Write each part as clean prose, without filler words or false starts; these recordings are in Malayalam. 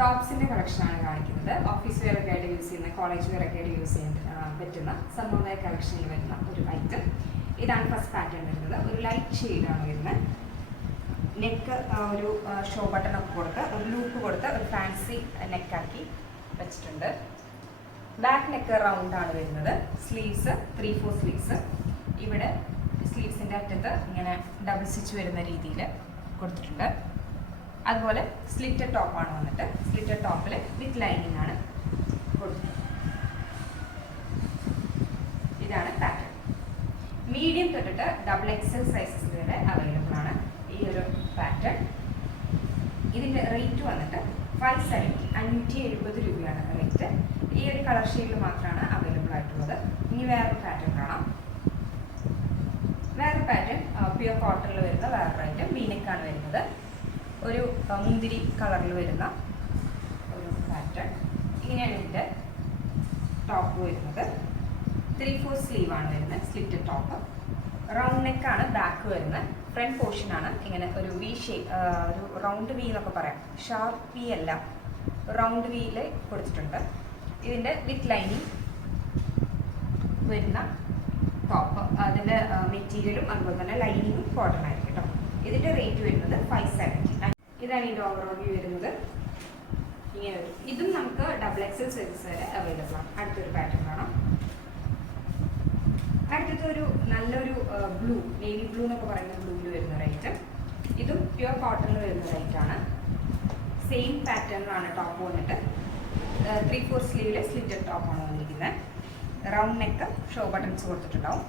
ടോപ്സിന്റെ കളക്ഷനാണ് കാണിക്കുന്നത്. ഓഫീസ് വെയർ ഒക്കെ ആയിട്ട് യൂസ് ചെയ്യുന്ന, കോളേജ് വെയർ ഒക്കെ ആയിട്ട് യൂസ് ചെയ്യാൻ പറ്റുന്ന സംഭവമായ കളക്ഷനിൽ വരുന്ന ഒരു ഐറ്റം. ഇതാണ് ഫസ്റ്റ് പാറ്റേൺ വരുന്നത്. ഒരു ലൈറ്റ് ഷെയ്ഡാണ് വരുന്നത്. നെക്ക് ഒരു ഷോ ബട്ടൺ ഒക്കെ കൊടുത്ത് ഒരു ലൂപ്പ് കൊടുത്ത് ഒരു ഫാൻസി നെക്കാക്കി വെച്ചിട്ടുണ്ട്. ബാക്ക് നെക്ക് റൗണ്ട് ആണ് വരുന്നത്. Sleeves 3/4 sleeves. ഇവിടെ സ്ലീവ്സിൻ്റെ അറ്റത്ത് ഇങ്ങനെ ഡബിൾ സ്റ്റിച്ച് വരുന്ന രീതിയിൽ കൊടുത്തിട്ടുണ്ട്. അതുപോലെ സ്ലിറ്റഡ് ടോപ്പാണ് വന്നിട്ട്. സ്ലിറ്റഡ് ടോപ്പിൽ വിത്ത് ലൈനിങ് ആണ് കൊടുത്തിട്ടുള്ളത്. ഇതാണ് പാറ്റേൺ. മീഡിയം തൊട്ടിട്ട് XXL സൈസസ് വരെ അവൈലബിൾ ആണ് ഈ ഒരു പാറ്റേൺ. ഇതിൻ്റെ റേറ്റ് വന്നിട്ട് 570 രൂപയാണ് റേറ്റ്. ഈ ഒരു കളർ ഷെയ്ഡിൽ മാത്രമാണ് അവൈലബിൾ ആയിട്ടുള്ളത്. ഇനി വേറൊരു പാറ്റേൺ കാണാം. വേറെ പാറ്റേൺ പ്യുവർ കോട്ടണിൽ വരുന്ന വേറൊരു ഐറ്റം. വീനെക്കാണ് വരുന്നത്. ഒരു മുന്തിരി കളറിൽ വരുന്ന ഒരു പാറ്റേൺ. ഇങ്ങനെയാണ് ഇതിൻ്റെ ടോപ്പ് വരുന്നത്. 3/4 സ്ലീവാണ് വരുന്നത്. Slitted top. റൗണ്ട് നെക്കാണ് ബാക്ക് വരുന്നത്. ഫ്രണ്ട് പോർഷനാണ് ഇങ്ങനെ ഒരു വി ഷേപ്പ്, ഒരു റൗണ്ട് വി എന്നൊക്കെ പറയാം. ഷാർപ്പ് വി അല്ല, റൗണ്ട് വിയിൽ കൊടുത്തിട്ടുണ്ട്. ഇതിൻ്റെ വിത്ത് ലൈനിങ് വരുന്ന ടോപ്പ്. അതിൻ്റെ മെറ്റീരിയലും അതുപോലെ തന്നെ ലൈനിങ്ങും കോട്ടൺ ആയിരിക്കും കേട്ടോ. ഇതിൻ്റെ റേറ്റ് വരുന്നത് 570. ഇതാണ് ഇതിൻ്റെ ഓവറോൾ വ്യൂ വരുന്നത്. ഇങ്ങനെ വരും. ഇതും നമുക്ക് XXL സൈസ് വരെ അവൈലബിൾ ആണ്. അടുത്തൊരു പാറ്റേൺ കാണാം. അടുത്തത് നല്ലൊരു ബ്ലൂ, നേവി ബ്ലൂ എന്നൊക്കെ പറയുന്ന ബ്ലൂവിൽ വരുന്ന ഒരു ഐറ്റം. ഇതും പ്യുവർ കോട്ടണിൽ വരുന്ന ഒരു ഐറ്റമാണ്. സെയിം പാറ്റേണിലാണ് ടോപ്പ് വന്നിട്ട്. 3/4 സ്ലീവിൽ സ്ലിറ്റഡ് ടോപ്പാണ് വന്നിരിക്കുന്നത്. റൗണ്ട് നെക്ക് ഷോ ബട്ടൺസ് കൊടുത്തിട്ടുണ്ടാവും.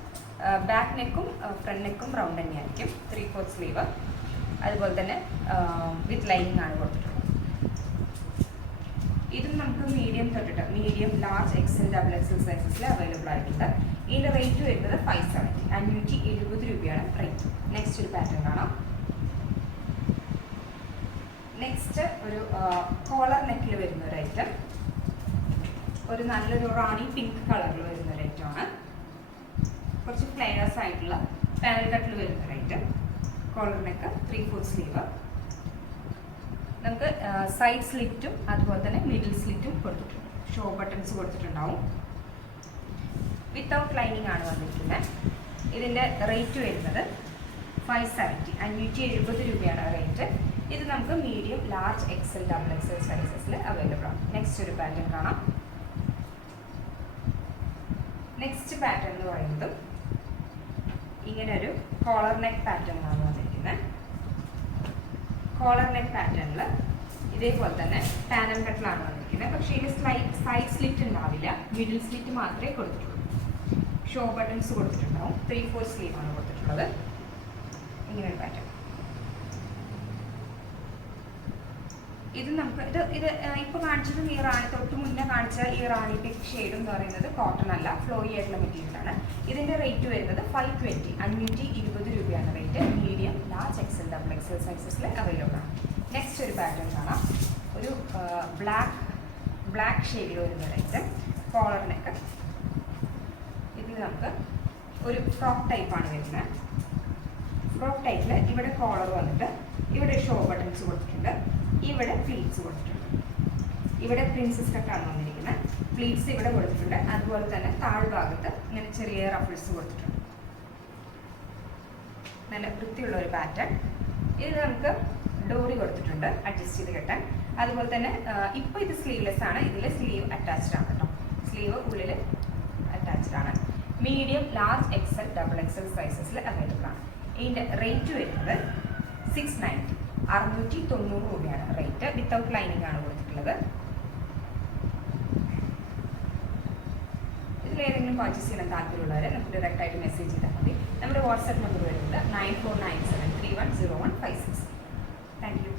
ബാക്ക് നെക്കും ഫ്രണ്ട് നെക്കും റൗണ്ട് തന്നെയായിരിക്കും. 3/4 സ്ലീവ്. അതുപോലെ തന്നെ വിത്ത് ലൈനിങ് ആണ് കൊടുത്തിട്ടുള്ളത്. ഇതും നമുക്ക് മീഡിയം തൊട്ടിട്ട് മീഡിയം, ലാർജ്, XL, XXL സൈസസിൽ അവൈലബിൾ ആയിട്ടുണ്ട്. ഇതിൻ്റെ റേറ്റ് വരുന്നത് 570, 570 രൂപയാണ് റേറ്റ്. നെക്സ്റ്റ് ഒരു പാറ്റേൺ കാണാം. നെക്സ്റ്റ് ഒരു കോളർ നെക്കിൽ വരുന്ന ഒരു ഐറ്റം. ഒരു നല്ലൊരു റാണി പിങ്ക് കളറിൽ വരുന്ന ഒരു ഐറ്റമാണ്. കുറച്ച് ഫ്ലെയേഴ്സ് ആയിട്ടുള്ള പാനൽ കട്ടിൽ വരുന്ന ഒരു ഐറ്റം. Collar neck, 3/4 sleeve. നമുക്ക് സൈഡ് സ്ലിറ്റും അതുപോലെ തന്നെ മിഡിൽ സ്ലിറ്റും കൊടുത്തിട്ടുണ്ട്. ഷോ ബട്ടൺസ് കൊടുത്തിട്ടുണ്ടാവും. വിത്തൗട്ട് ലൈനിങ് ആണ് വന്നിരിക്കുന്നത്. ഇതിൻ്റെ റേറ്റ് വരുന്നത് 570, 570 രൂപയാണ് റേറ്റ്. ഇത് നമുക്ക് മീഡിയം, ലാർജ്, XL, XXL സൈസസിൽ അവൈലബിൾ ആണ്. നെക്സ്റ്റ് ഒരു പാറ്റേൺ കാണാം. നെക്സ്റ്റ് പാറ്റേൺ എന്ന് പറയുന്നത് ഇങ്ങനെ ഒരു കോളർ നെക്ക് പാറ്റേൺ ആണ് വന്നിരിക്കുന്നത്. കോളർ നെക്ക് പാറ്റേണിൽ ഇതേപോലെ തന്നെ പാനൽ കട്ടിലാണ് വന്നിരിക്കുന്നത്. പക്ഷേ ഇതിന് സൈഡ് സ്ലിറ്റ് ഉണ്ടാവില്ല. മിഡിൽ സ്ലിറ്റ് മാത്രമേ കൊടുത്തിട്ടുള്ളൂ. ഷോ ബട്ടൺസ് കൊടുത്തിട്ടുണ്ടാവും. 3/4 സ്ലീവാണ് കൊടുത്തിട്ടുള്ളത്. ഇങ്ങനെ ഒരു പാറ്റേൺ. ഇത് നമുക്ക് ഇത് ഇപ്പോൾ കാണിച്ചത് ഈ റാണി, തൊട്ട് മുന്നേ കാണിച്ച ഈ റാണി പിങ്ക് ഷെയ്ഡ് എന്ന് പറയുന്നത് കോട്ടൺ അല്ല, ഫ്ലോയി ആയിട്ടുള്ള മെറ്റീരിയലാണ്. ഇതിൻ്റെ റേറ്റ് വരുന്നത് 520, 520 രൂപയാണ് rate. Medium, large, XL, XXL സൈസസിൽ അവൈലബിൾ ആണ്. നെക്സ്റ്റ് ഒരു പാറ്റേൺ കാണാം. ഒരു ബ്ലാക്ക് ഷെയ്ഡിൽ വരുന്ന ഒരു ഐറ്റം. Collar neck. ഇതിൽ നമുക്ക് ഒരു ഫ്രോക്ക് ടൈപ്പാണ് വരുന്നത്. ഫ്രോക്ക് ടൈപ്പിൽ ഇവിടെ കോളർ വന്നിട്ട് ഇവിടെ ഷോ ബട്ടൺസ് കൊടുത്തിട്ടുണ്ട്. ഇവിടെ പ്ലീറ്റ്സ് കൊടുത്തിട്ടുണ്ട്. ഇവിടെ പ്രിൻസസ് കട്ടാണ് വന്നിരിക്കുന്നത്. പ്ലീറ്റ്സ് ഇവിടെ കൊടുത്തിട്ടുണ്ട്. അതുപോലെ തന്നെ താഴ്ഭാഗത്ത് ഇങ്ങനെ ചെറിയ റഫിൾസ് കൊടുത്തിട്ടുണ്ട്. നല്ല വൃത്തിയുള്ള ഒരു പാറ്റേൺ. ഇത് നമുക്ക് ഡോറി കൊടുത്തിട്ടുണ്ട് അഡ്ജസ്റ്റ് ചെയ്ത് കെട്ടാൻ. അതുപോലെ തന്നെ ഇപ്പോൾ ഇത് സ്ലീവ്ലെസ് ആണ്. ഇതിൽ സ്ലീവ് അറ്റാച്ച്ഡ് ആണ് കേട്ടോ. സ്ലീവ് ഉള്ളിൽ അറ്റാച്ച്ഡ് ആണ്. മീഡിയം, ലാർജ്, XL, XXL സൈസസിൽ അവൈലബിൾ ആണ്. ഇതിൻ്റെ റേറ്റ് വരുന്നത് 690, 690 രൂപയാണ് റേറ്റ്. വിത്തൗട്ട് ലൈനിങ് ആണ് കൊടുത്തിട്ടുള്ളത്. ഇതിലേതെങ്കിലും പർച്ചേസ് ചെയ്യാൻ താല്പര്യമുള്ളവർ നമുക്ക് ഡയറക്റ്റ് ആയിട്ട് മെസ്സേജ് ചെയ്താൽ മതി. നമ്മുടെ വാട്സാപ്പ് നമ്പർ വരുന്നത് 9497310156. Thank you.